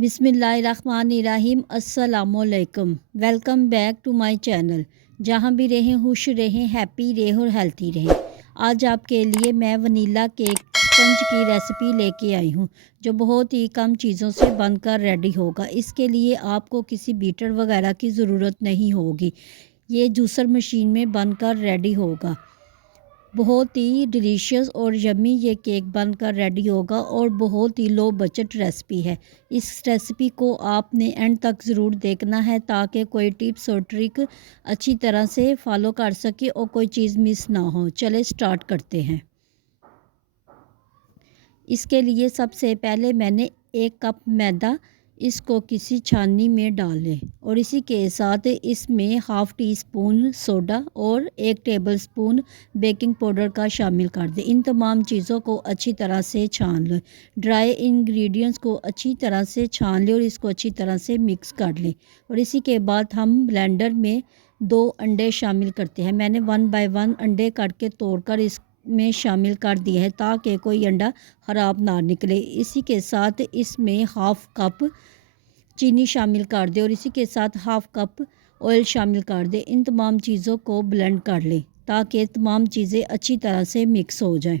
बिस्मिल्लाहिर्रहमानिर्रहीम अस्सलामुअलैकुम। Welcome back to my channel. जहाँ भी रहें खुश रहें, हैप्पी रहें और हेल्थी रहें। आज आपके लिए मैं वनीला केक स्पंज की रेसिपी लेके आई हूँ, जो बहुत ही कम चीज़ों से बनकर रेडी होगा। इसके लिए आपको किसी बीटर वगैरह की ज़रूरत नहीं होगी। ये जूसर मशीन में बनकर रेडी होगा। बहुत ही डिलीशियस और यम्मी ये केक बनकर रेडी होगा और बहुत ही लो बजट रेसिपी है। इस रेसिपी को आपने एंड तक ज़रूर देखना है ताकि कोई टिप्स और ट्रिक अच्छी तरह से फॉलो कर सके और कोई चीज़ मिस ना हो। चले स्टार्ट करते हैं। इसके लिए सबसे पहले मैंने 1 कप मैदा इसको किसी छाननी में डाल लें और इसी के साथ इसमें हाफ़ टी स्पून सोडा और 1 टेबलस्पून बेकिंग पाउडर का शामिल कर दें। इन तमाम चीज़ों को अच्छी तरह से छान लें। ड्राई इंग्रेडिएंट्स को अच्छी तरह से छान लें और इसको अच्छी तरह से मिक्स कर लें। और इसी के बाद हम ब्लेंडर में 2 अंडे शामिल करते हैं। मैंने 1 बाय 1 अंडे काट के तोड़कर में शामिल कर दिया है ताकि कोई अंडा ख़राब ना निकले। इसी के साथ इसमें हाफ़ कप चीनी शामिल कर दें और इसी के साथ हाफ़ कप ऑयल शामिल कर दें। इन तमाम चीज़ों को ब्लेंड कर लें ताकि तमाम चीज़ें अच्छी तरह से मिक्स हो जाएं।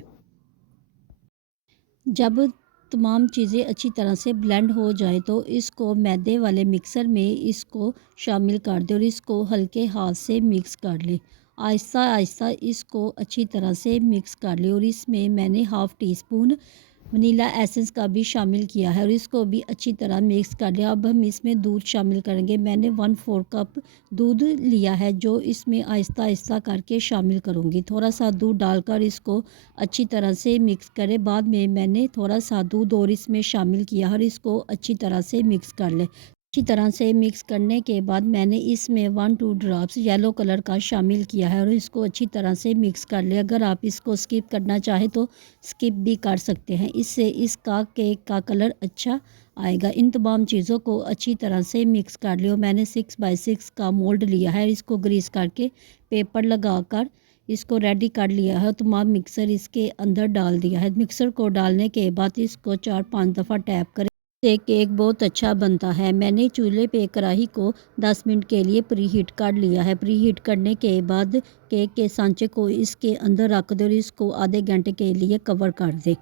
जब तमाम चीज़ें अच्छी तरह से ब्लेंड हो जाए तो इसको मैदे वाले मिक्सर में इसको शामिल कर दें और इसको हल्के हाथ से मिक्स कर लें। आहिस्ता आहिस्ता इसको अच्छी तरह से मिक्स कर लें और इसमें मैंने half tea spoon vanilla essence का भी शामिल किया है और इसको भी अच्छी तरह मिक्स कर लिया। अब हम इसमें दूध शामिल करेंगे। मैंने 1/4 कप दूध लिया है जो इसमें आहिस्ता आहिस्ता करके शामिल करूँगी। थोड़ा सा दूध डालकर इसको अच्छी तरह से मिक्स करें। बाद में मैंने थोड़ा सा दूध और इसमें शामिल किया और इसको अच्छी तरह से मिक्स कर लें। अच्छी तरह से मिक्स करने के बाद मैंने इसमें 1-2 ड्रॉप्स येलो कलर का शामिल किया है और इसको अच्छी तरह से मिक्स कर लिया। अगर आप इसको स्किप करना चाहें तो स्किप भी कर सकते हैं। इससे इसका केक का कलर अच्छा आएगा। इन तमाम चीज़ों को अच्छी तरह से मिक्स कर लिया। मैंने 6 बाय 6 का मोल्ड लिया है। इसको ग्रीस करके पेपर लगाकर इसको रेडी कर लिया है। तमाम मिक्सर इसके अंदर डाल दिया है। मिक्सर को डालने के बाद इसको 4-5 दफ़ा टैप करें। से केक बहुत अच्छा बनता है। मैंने चूल्हे पे कढ़ाई को 10 मिनट के लिए प्रीहीट कर लिया है। प्रीहीट करने के बाद केक के सांचे को इसके अंदर रख दें और इसको आधे घंटे के लिए कवर कर दें।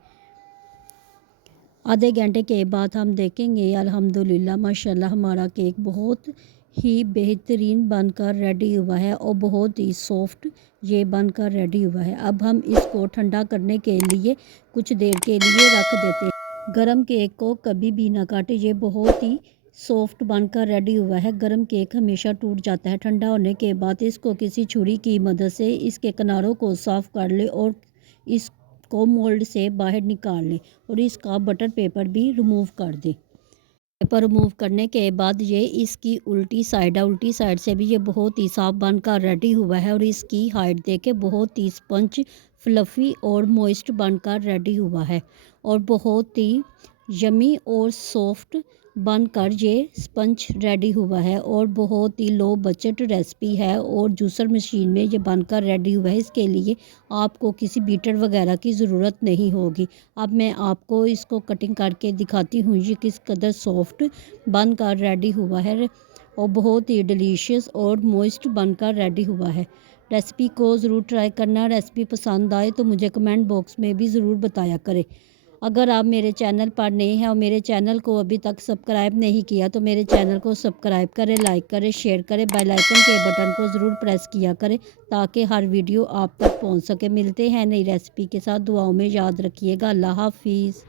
आधे घंटे के बाद हम देखेंगे अल्हम्दुलिल्लाह माशाल्लाह हमारा केक बहुत ही बेहतरीन बनकर रेडी हुआ है और बहुत ही सॉफ्ट ये बनकर रेडी हुआ है। अब हम इसको ठंडा करने के लिए कुछ देर के लिए रख देते हैं। गरम केक को कभी भी ना काटें। ये बहुत ही सॉफ्ट बनकर रेडी हुआ है। गरम केक हमेशा टूट जाता है। ठंडा होने के बाद इसको किसी छुरी की मदद से इसके किनारों को साफ़ कर ले और इसको मोल्ड से बाहर निकाल लें और इसका बटर पेपर भी रिमूव कर दें। पेपर रिमूव करने के बाद ये इसकी उल्टी साइड से भी ये बहुत ही साफ बनकर रेडी हुआ है और इसकी हाइट देके बहुत ही स्पंज फ्लफ़ी और मॉइस्ट बनकर रेडी हुआ है और बहुत ही यमी और सॉफ्ट बनकर ये स्पंज रेडी हुआ है और बहुत ही लो बजट रेसिपी है और जूसर मशीन में ये बनकर रेडी हुआ है। इसके लिए आपको किसी बीटर वगैरह की ज़रूरत नहीं होगी। अब मैं आपको इसको कटिंग करके दिखाती हूँ ये किस कदर सॉफ्ट बनकर रेडी हुआ है और बहुत ही डिलीशियस और मॉइस्ट बनकर रेडी हुआ है। रेसिपी को ज़रूर ट्राई करना। रेसिपी पसंद आए तो मुझे कमेंट बॉक्स में भी ज़रूर बताया करें। अगर आप मेरे चैनल पर नए हैं और मेरे चैनल को अभी तक सब्सक्राइब नहीं किया तो मेरे चैनल को सब्सक्राइब करें, लाइक करें, शेयर करें, बेल आइकन के बटन को ज़रूर प्रेस किया करें ताकि हर वीडियो आप तक पहुंच सके। मिलते हैं नई रेसिपी के साथ। दुआओं में याद रखिएगा। अल्लाह हाफिज़।